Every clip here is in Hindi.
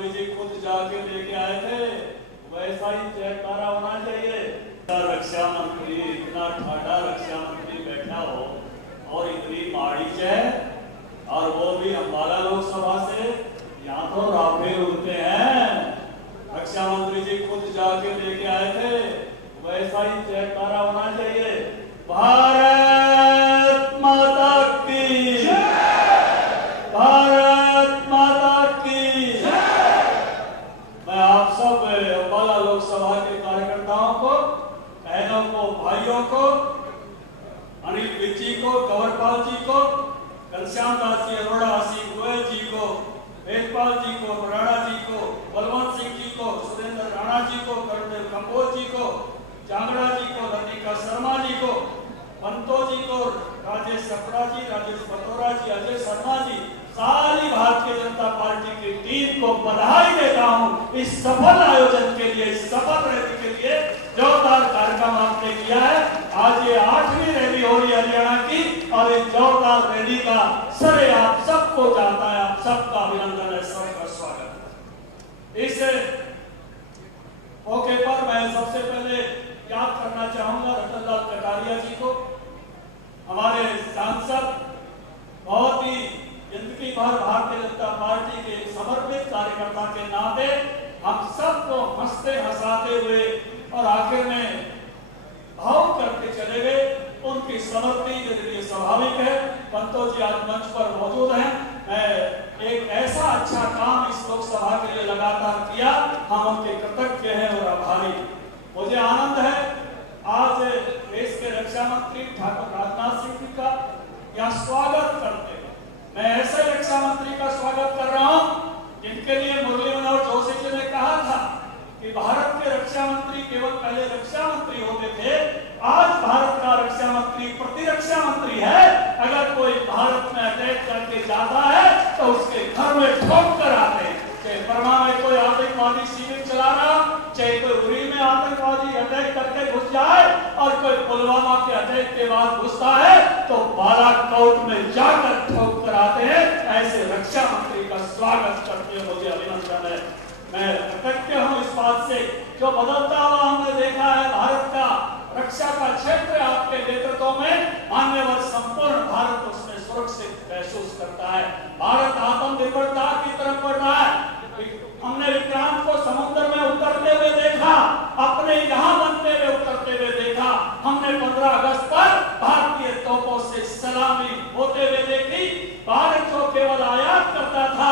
मंत्री जी खुद जाके लेके आए थे, वैसा ही जयकारा होना चाहिए। रक्षा मंत्री, इतना ठाडा रक्षा मंत्री बैठा हो और इतनी माड़ी जय, और वो भी अम्बाला लोकसभा से। यहाँ तो राफेल उड़ते हैं। रक्षा मंत्री जी खुद जाके लेके आए थे, वैसा ही जयकारा होना चाहिए। भारत माता की जय, भारत माता की जय। मैं आप सब अम्बाला लोकसभा के कार्यकर्ताओं को, बहनों को, भाइयों को, अनिल विजी को, कंवरपाल जी को, घनश्याम दास जी, अरोड़ा सिंह गोयल जी को, वेदपाल जी को, राणा जी को, बलवंत सिंह जी को, सुरेंद्र राणा जी को, कर्नल कंबोज जी को, जांगड़ा जी को, लतिका शर्मा जी को, पंतो जी को, राजेश सपड़ा जी, राजेश बतौरा जी, अजय शर्मा जी, सारी भारतीय जनता पार्टी की टीम को बधाई देता हूं इस सफल आयोजन के लिए, इस सफल रैली के लिए। जोरदार कार्यक्रम आपने किया है। आज ये 8वीं रैली हो रही है हरियाणा की, और इस जोरदार रैली का श्रेय आप सबको जाता है। आप सबका अभिनंदन है, सबका स्वागत। इस मौके पर मैं सबसे पहले याद करना चाहूंगा रतन लाल कटारिया जी को, हमारे सांसद, बहुत ही जिंदगी भर भारतीय जनता पार्टी के समर्पित कार्यकर्ता के नाते हम सबको हंसते हंसाते हुए और आखिर में भाव करके चले गए। उनकी समर्पि मेरे लिए स्वाभाविक है। पंतो जी आज मंच पर मौजूद हैं। मैं एक ऐसा अच्छा काम इस लोकसभा के लिए लगातार किया, हम उनके कृतज्ञ हैं और आभारी। मुझे आनंद है आज देश के रक्षा मंत्री ठाकुर राजनाथ सिंह जी का यहाँ स्वागत करते हैं। मैं ऐसे रक्षा मंत्री का स्वागत कर रहा हूँ जिनके लिए मुरली मनोहर जोशी जी ने कहा था कि भारत के रक्षा मंत्री केवल पहले रक्षा मंत्री होते थे, आज भारत का रक्षा मंत्री प्रतिरक्षा मंत्री है। अगर कोई भारत में अटैक करके जाता है तो उसके घर में ठोक कर आते हैं। चाहे बर्मा में कोई आतंकवादी शिविर चला रहा, चाहे कोई उरी में आतंकवादी अटैक करके घुस जाए, और कोई पुलवामा के अटैक के बाद घुसता है तो बालाकोट में जाकर ठोक कर आते हैं। ऐसे रक्षा मंत्री का स्वागत करते हुए मुझे अभिनंदन है। मैं कृतज्ञ हूँ इस बात से, जो बदलता हुआ हमने देखा है भारत का रक्षा का क्षेत्र आपके नेतृत्व में, मान्यवर संपूर्ण भारत उसमें सुरक्षित महसूस करता है। भारत आत्मनिर्भरता की तरफ बढ़ रहा है। हमने विक्रांत को समुद्र में उतरते हुए देखा, अपने यहाँ बनते हुए उतरते हुए देखा। हमने 15 अगस्त पर भारतीय तोपों से सलामी होते हुए देखी। भारत जो केवल आयात करता था,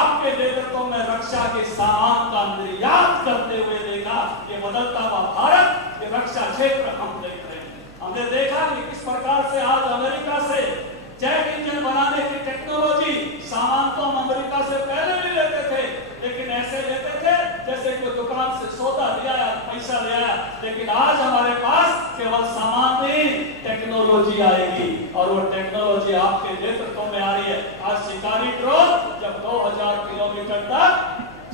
आपके नेतृत्व में रक्षा के सामान का निर्यात करते हुए देखा। ये बदलता हुआ भारत, ये रक्षा क्षेत्र हम देख रहे हैं। हमने देखा कि किस प्रकार से आज अमेरिका से जेट इंजन बनाने की टेक्नोलॉजी, सामान तो हम अमेरिका से पहले भी लेते थे, लेकिन ऐसे लेते थे जैसे कोई दुकान से सौदा लिया है, पैसा लिया है। लेकिन आज हमारे पास केवल सामान नहीं, टेक्नोलॉजी आएगी, और वो टेक्नोलॉजी आपके नेतृत्व में आ रही है। आज शिकारी ड्रोन जब 2000 किलोमीटर तक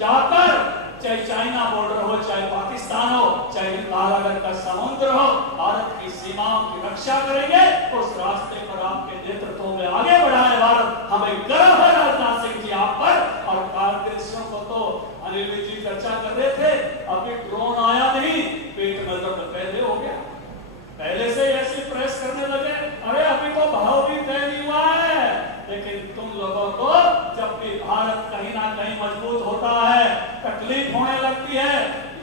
जाकर, चाहे चाइना बॉर्डर हो, चाहे पाकिस्तान हो, चाहे नालागढ़ का समुद्र हो, भारत की सीमाओं की रक्षा करेंगे। उस रास्ते पर आपके नेतृत्व में आगे बढ़ा है भारत। हमें गर्व है राजनाथ सिंह जी आप पर। और कांग्रेसियों को तो अनिल जी चर्चा कर रहे थे, अभी ड्रोन आया नहीं, पेट में दर्द पहले हो गया, पहले से ऐसी प्रेस करने लगे। अरे अभी तो भाव भी तय नहीं हुआ है। लेकिन तुम लोगों को जब भी भारत कहीं ना कहीं मजबूत होता है, तकलीफ होने लगती है।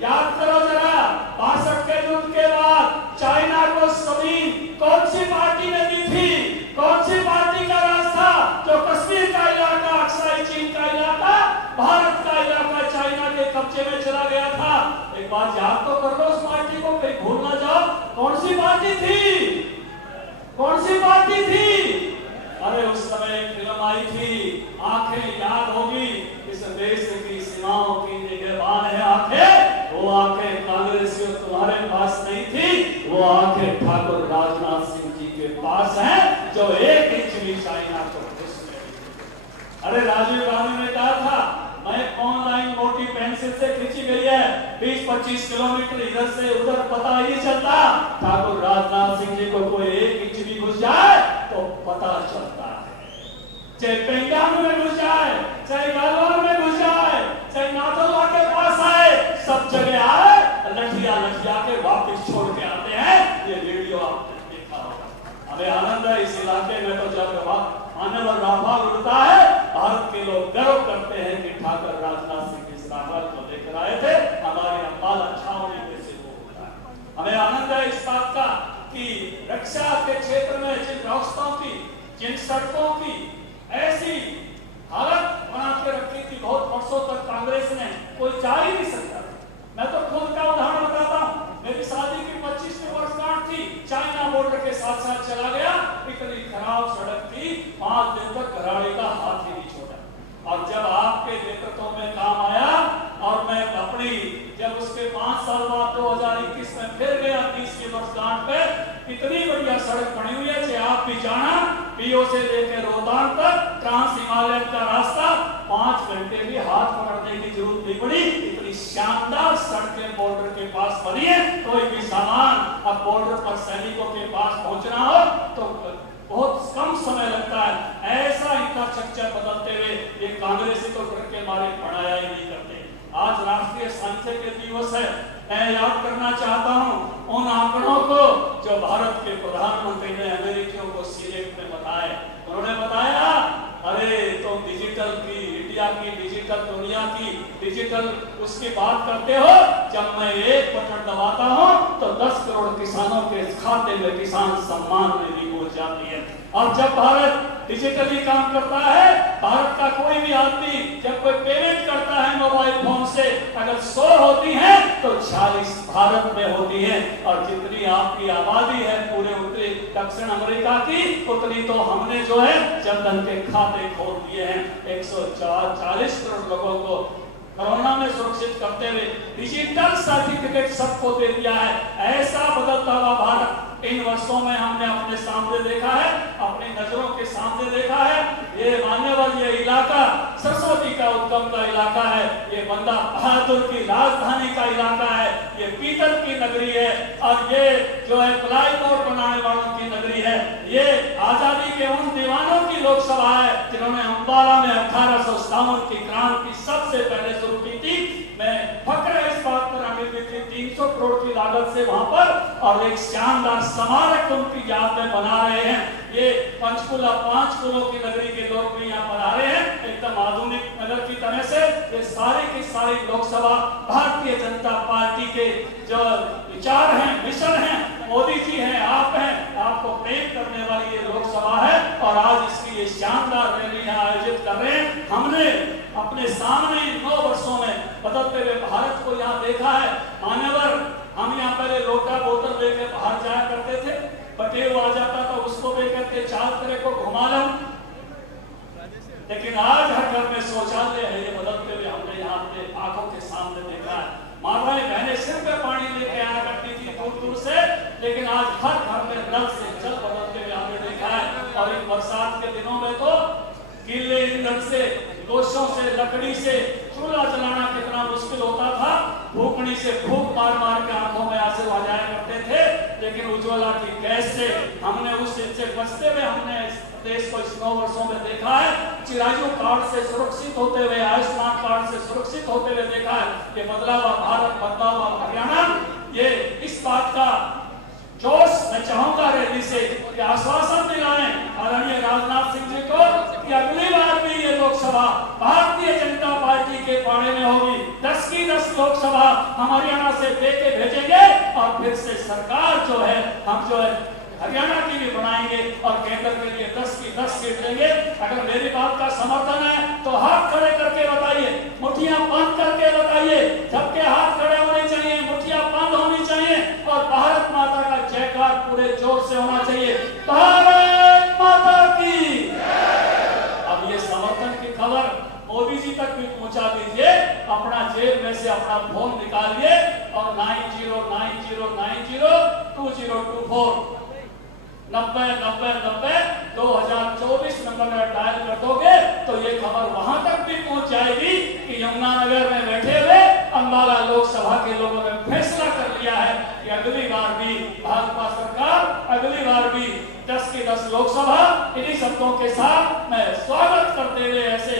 याद करो जरा, 62 के युद्ध के बाद चाइना को जमीन कौन सी पार्टी ने दी थी? कौन सी पार्टी का राज था? जो कश्मीर का इलाका, अक्साई चीन का इलाका, भारत का इलाका चाइना के कब्जे में चला गया था। एक बार याद तो कर लो उस पार्टी को, कहीं भूल ना जाओ। कौन सी पार्टी थी? कौन सी पार्टी थी? अरे उस समय एक फिल्म आई थी, आंखें याद होगी, इस देश की सीमाओं की निगहबान है आंखें। वो आंखें कांग्रेसियों तुम्हारे पास नहीं थी, वो आंखें ठाकुर राजनाथ सिंह जी के पास हैं, जो 1 इंच भी चाइना को घुसने नहीं। अरे राजीव गांधी ने कहा था, मैं ऑनलाइन मोटी पेंसिल से खींची गई है, 20-25 किलोमीटर इधर से उधर पता ही चलता। ठाकुर राजनाथ सिंह जी को कोई 1 इंच भी घुस जाए तो पता चलता है। चाहे पेंगांग में घुस जाए, चाहे गालवान में घुस जाए, चाहे मान्यवर राफाल उड़ता है, भारत के लोग गर्व करते हैं कि ठाकुर राजनाथ सिंह इस राफाल को लेकर आए थे, हमारे अंबाला छावनी में से वो होता है। हमें आनंद है इस बात का कि रक्षा के क्षेत्र में जिन रास्तों की, जिन सड़कों की ऐसी हालत बना के रखी थी बहुत वर्षों तक कांग्रेस ने, कोई जा ही नहीं सकता। मैं तो खुद का उदाहरण बताता हूँ, मेरी शादी की 25वीं वर्षगांठ थी, चाइना बॉर्डर के साथ साथ चला गया, इतनी खराब सड़क थी, 5 दिन तक घराड़े का हाथ ही नहीं छोड़ा। और जब आपके नेतृत्व में काम आया और मैं अपनी जब उसके 5 साल बाद 2021 में फिर गया 30वीं वर्षगांठ पे, इतनी बढ़िया सड़क बनी हुई है कि आप भी जाना, पीओ से लेकर रोहतांग तक ट्रांस हिमालयन का रास्ता 5 घंटे भी हाथ पकड़ने की जरूरत नहीं पड़ी, इतनी शानदार सड़कें बॉर्डर के पास बनी है। कोई भी सामान अब बॉर्डर पर सैनिकों के पास पहुंचना हो तो बहुत कम समय लगता है। ऐसा इंफ्रास्ट्रक्चर बदलते हुए ये कांग्रेसी तो डर के मारे पढ़ाया ही नहीं करते। आज राष्ट्रीय सांख्यिकी दिवस है, मैं याद करना चाहता हूं उन आंकड़ों को जो भारत के प्रधानमंत्री ने अमेरिकियों को सीनेट में बताए। उन्होंने बताया, अरे तुम डिजिटल की, इंडिया की डिजिटल दुनिया की डिजिटल उसकी बात करते हो, जब मैं एक बटन दबाता हूं तो 10 करोड़ किसानों के खाते में किसान सम्मान निधि पहुंच जाती है। और जब भारत डिजिटली काम करता है, भारत का कोई भी आदमी जब कोई पेमेंट करता है मोबाइल फोन से, अगर 100 होती है तो 40 भारत में होती है। और जितनी आपकी आबादी है पूरे उत्तरी दक्षिण अमेरिका की, उतनी तो हमने जो है जनधन के खाते खोल दिए हैं। 140 करोड़ लोगों को कोरोना में सुरक्षित करते हुए डिजिटल सर्टिफिकेट सबको दे दिया है। ऐसा बदलता हुआ भारत इन वर्षों में हमने अपने सामने देखा है, अपनी नजरों के सामने देखा है। ये मान्यवर, ये इलाका सरस्वती का उद्गम का इलाका है, ये बंदा बहादुर की राजधानी का इलाका है, ये पीतल की नगरी है, और ये जो है प्लाईवुड बनाने वालों की नगरी है। ये आजादी के उन दीवानों की लोकसभा है जिन्होंने अंबाला में 1857 की क्रांति सबसे पहले शुरू की थी। मैं फक्र है इस बात पर, अमित 300 करोड़ की लागत से वहां पर और एक शानदार स्मारक उनकी याद में बना रहे हैं। ये पंचकुला 5 कुलों की नगरी के लोग भी यहाँ पर आ रहे हैं, एकदम आधुनिक नगर की तरह से। ये सारी की सारी लोकसभा भारतीय जनता पार्टी के जो विचार हैं, मिशन हैं, मोदी जी हैं, आप हैं, आपको प्रेम करने वाली ये लोकसभा है। और आज इसकी ये शानदार रैली यहाँ आयोजित कर रहे हैं। हमने अपने सामने 9 वर्षों में बदलते हुए भारत को यहाँ देखा है। मान्यवर, हम यहाँ पहले लोटा बोतल लेकर बाहर जाया करते थे, बटेव आ जाता था, उसको लेकर के चार तरह को घुमा लो, लेकिन आज हर घर में शौचालय है। ये बदलते हुए हमने यहाँ अपने आंखों के सामने देखा है। माताएं बहनें सिर पे पानी लेके आया करती थी दूर दूर से, लेकिन आज हर घर में नल से जल बदलते हुए हमने देखा है। और इन बरसात के दिनों में तो गीले ईंधन से, गोशों से, लकड़ी से चूल्हा जलाना कितना मुश्किल होता था। फूकनी से फूक मार मार के आंखों में आंसू आ जाया करते थे, लेकिन उज्ज्वला की गैस से हमने उस से बचते हुए हमने देश को इस 9 वर्षों में देखा है। चिरायु कार्ड से सुरक्षित होते हुए, आयुष्मान कार्ड से सुरक्षित होते हुए देखा है। ये बदला हुआ भारत, बदला हुआ हरियाणा, ये इस बात का जोश मैं चाहूंगा रैली से कि आश्वासन दिलाएं आदरणीय राजनाथ सिंह जी को कि अगली बार भी ये लोकसभा भारतीय जनता पार्टी के पाड़े में होगी। 10 की 10 लोकसभा हम हरियाणा से देके भेजेंगे और फिर से सरकार जो है हम जो है हरियाणा की भी बनाएंगे और केंद्र के लिए 10 की 10 सीट देंगे। अगर मेरी बात का समर्थन है तो हाथ खड़े करके बताइए, मुठ्ठियां बंद करके बताइए। सबके हाथ खड़े होने चाहिए, मुठ्ठियां बंद होनी चाहिए और भारत माता का जयकार पूरे जोर से होना चाहिए। भारत माता की। अब ये समर्थन की खबर मोदी जी तक भी पहुंचा दीजिए। अपना जेब में से अपना फोन निकालिए और 9090902024 909090 2024 नंबर में डायल कर दोगे तो ये खबर वहां तक भी पहुंच जाएगी कि यमुनानगर में बैठे हुए अंबाला लोकसभा के लोगों ने फैसला कर लिया है कि अगली बार भी भाजपा सरकार, अगली बार भी 10 की 10 लोकसभा। इन्हीं शब्दों के साथ मैं स्वागत करते हुए ऐसे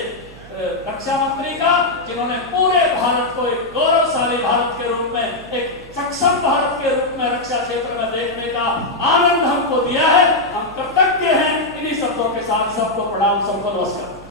रक्षा मंत्री का जिन्होंने पूरे भारत को एक गौरवशाली भारत के रूप में, एक सक्षम भारत के रूप में रक्षा क्षेत्र में देखने का आनंद हमको दिया है। हम कृतज्ञ हैं इन्हीं सब उपस्थितों के साथ सबको प्रणाम, सबको नमस्कार।